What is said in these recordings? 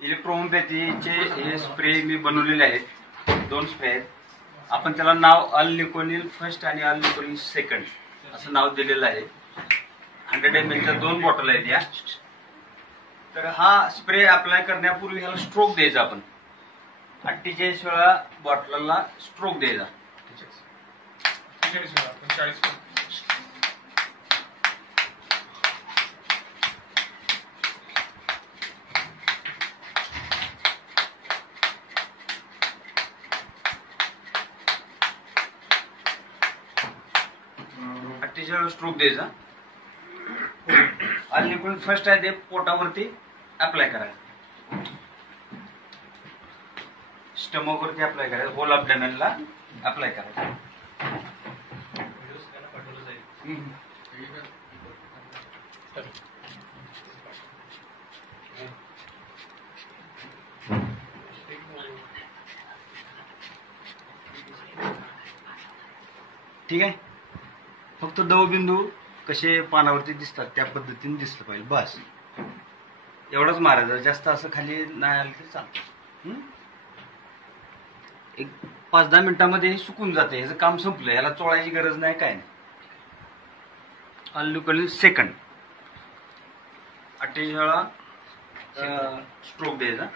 इलेक्ट्रोहोमिओपॅथीचे हे स्प्रे मी बनवलेले आहेत, 2 स्प्रे आहेत. आपण त्याला नाव अल्निकोनिल फर्स्ट आणि अल्निकोनिल सेकंड असं नाव दिलेलं आहे. 100 ml 2 बॉटल आहेत या. तर हा स्प्रे अप्लाय करण्यापूर्वी ह्याला स्ट्रोक द्यायचा. आपण 48 वेळा बॉटलला स्ट्रोक द्यायचा. 40 वेळा. स्ट्रोक द्यायचा. अल्निकोनिल फर्स्ट आहे ते पोटावरती अप्लाय करायचं, स्टमक वरती अप्लाय करायचं, होल अब्डोमेनला अप्लाय करायचं. ठीक आहे. फक्त दवबिंदू कसे पानावरती दिसतात त्या पद्धतीने दिसलं पाहिजे, बस एवढंच मारायचं. जास्त असं खाली नाही आलं तरी चालतं. एक 5-10 मिनिटांमध्ये सुकून जाते. ह्याचं काम संपलं. ह्याला चोळायची गरज नाही, काय नाही. अल्निकोनिल सेकंड 48 वेळा स्ट्रोक द्यायचा.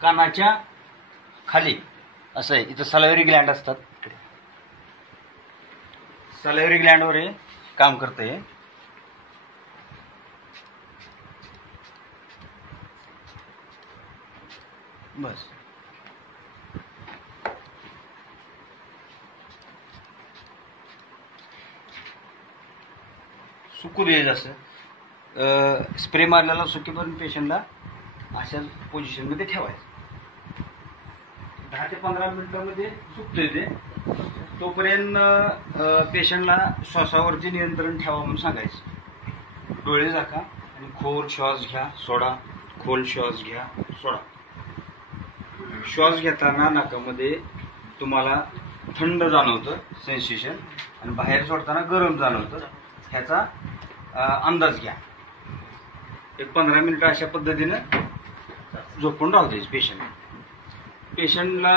कानाच्या खाली असं आहे, इथं सलायरी ग्लँड असतात. सलायरी ग्लँडवर हे काम करतंय. बस सुकू द्यायचं. असं स्प्रे मारलेला सुकेपर्यंत पेशंटला अशा पोझिशनमध्ये ठेवायचं. 10 ते 15 मिनिटांमध्ये सुकतंय ते. तोपर्यंत पेशंटला श्वासावरती नियंत्रण ठेवा म्हणून सांगायचं. डोळे झाका आणि खोल श्वास घ्या, सोडा. खोल श्वास घ्या, सोडा. श्वास घेताना नाकामध्ये तुम्हाला थंड जाणवतं सेन्सेशन आणि बाहेर सोडताना गरम जाणवतं. ह्याचा अंदाज घ्या. एक 15 मिनिटं अशा पद्धतीनं झोपून राहू द्यायचं पेशंट. पेशंटला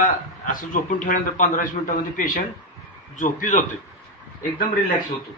असं झोपून ठेवल्यानंतर 15-20 मिनिटांमध्ये पेशंट झोपी जातोय, एकदम रिलॅक्स होतो.